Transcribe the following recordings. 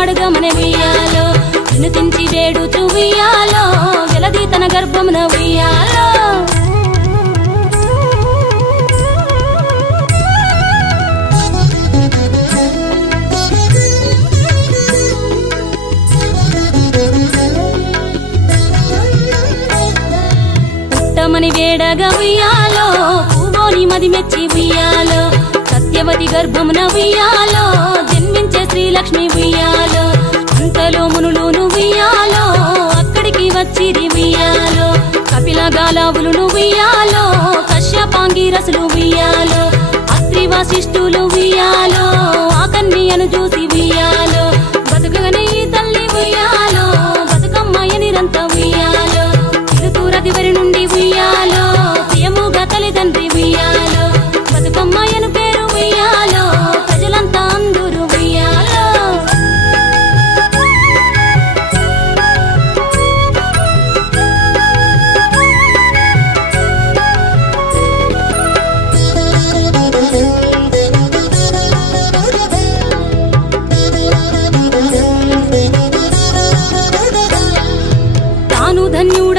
పలికి వరమడుగమని ఉయ్యాలో వినుతించి వేడుచు ఉయ్యాలో వెలది తన గర్భమున ఉయ్యాలో? పుట్టమని వేడగా ఉయ్యాలో? పూవోని మది మెచ్చి ఉయ్యాలో? సత్యవతి గర్భమున ఉయ్యాలో? శ్రీలక్ష్మి ఉయ్యాలో అంతలో మునులును ఉయ్యాలో అక్కడికి వచ్చిరి ఉయ్యాలో కపిల గాలావులు ఉయ్యాలో కశ్యపాంగి రసులు ఉయ్యాలో అత్రి వాసిష్ఠులు ఉయ్యాలో.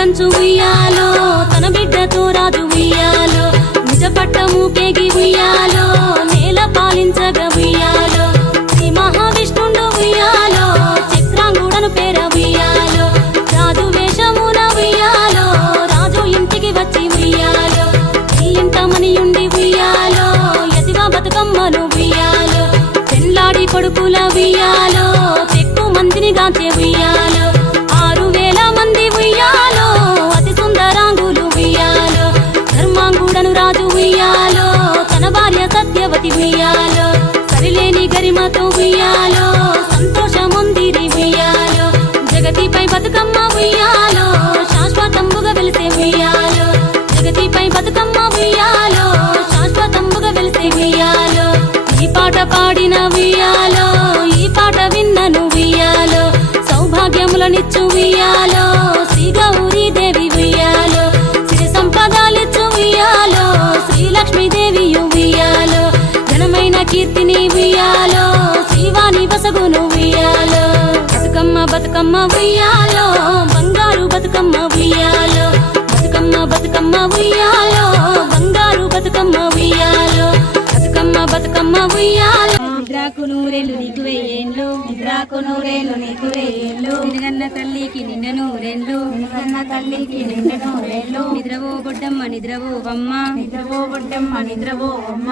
ధన్యుడంచు ఉయ్యాలో తన బిడ్డతో రాజు ఉయ్యాలో. నిజ పట్టము కేగి ఉయ్యాలో నేల పాలించగ ఉయ్యాలో. శ్రీ మహావిష్ణుండు ఉయ్యాలో చక్రాంగుడను పేర ఉయ్యాలో. రాజు వేషమున ఉయ్యాలో రాజు ఇంటికి వచ్చి ఉయ్యాలో. ఈ ఇంట మనియుండి ఉయ్యాలో ఎదిగా బతుకమ్మను ఉయ్యాలో. పెళ్ళాడి కొడుకుల ఉయ్యాలో చెక్కు మందిని గాంచే ఉయ్యాలో. ఉయ్యాలో సరిలేని గరిమతో ఉయ్యాలో సంతోషముందిరి ఉయ్యాలో జగతిపై బతుకమ్మ ఉయ్యాలో. కీర్తిని ఉయ్యాలో శ్రీవాణి వసగును ఉయ్యాలో. బతుకమ్మ బతుకమ్మ ఉయ్యాలో బంగారు బతుకమ్మ ఉయ్యాలో. బతుకమ్మ బతుకమ్మ ఉయ్యాలో బంగారు బతుకమ్మ ఉయ్యాలో. బతుకమ్మ బతుకమ్మ ఉయ్యాలో. నిద్రాకు నూరేళ్ళు నీకు వెయ్యేళ్ళు నిద్రాకు నూరేళ్ళు నీకు వేళ్ళు నిన్నగన్న తల్లికి నిండ నూరేళ్ళు నిన్న తల్లికి నిండు నూరేళ్ళు నిద్రవో బొడ్డమ్మ నిద్రవో అమ్మ నిద్రపో బుడ్డమ్మ నిద్రపో అమ్మ